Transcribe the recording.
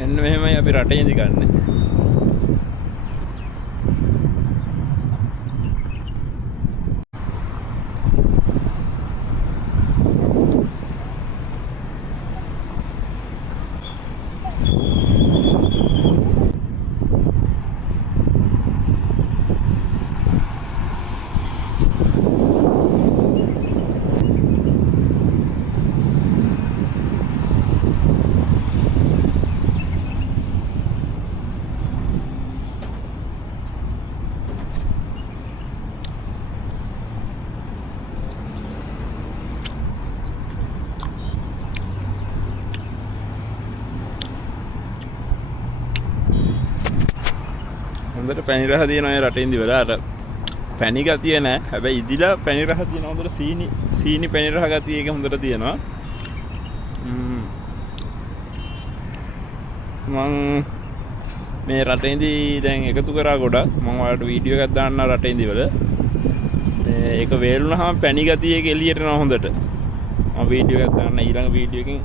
මෙන්න මෙහෙමයි අපි රටේ ඉඳි ගන්න. හොඳට පැණි රහ තියෙනවා මේ රටේ ඉඳි වල. අර පැණි ගතිය නෑ. හැබැයි ඉදිලා පැණි රහ තියෙනවා. හොඳට සීනි පැණි රහ ගතිය එක හොඳට තියෙනවා. මං මේ රටේ ඉඳි දැන් එකතු කරා ගොඩක්. මම ඔයාලට වීඩියෝ එකක් දාන්නම් රටේ ඉඳි වල. ඒක වේලුනහම පැණි ගතිය එක එළියට එනවා හොඳට. මම වීඩියෝ එකක් දාන්න ඊළඟ වීඩියෝ එකකින්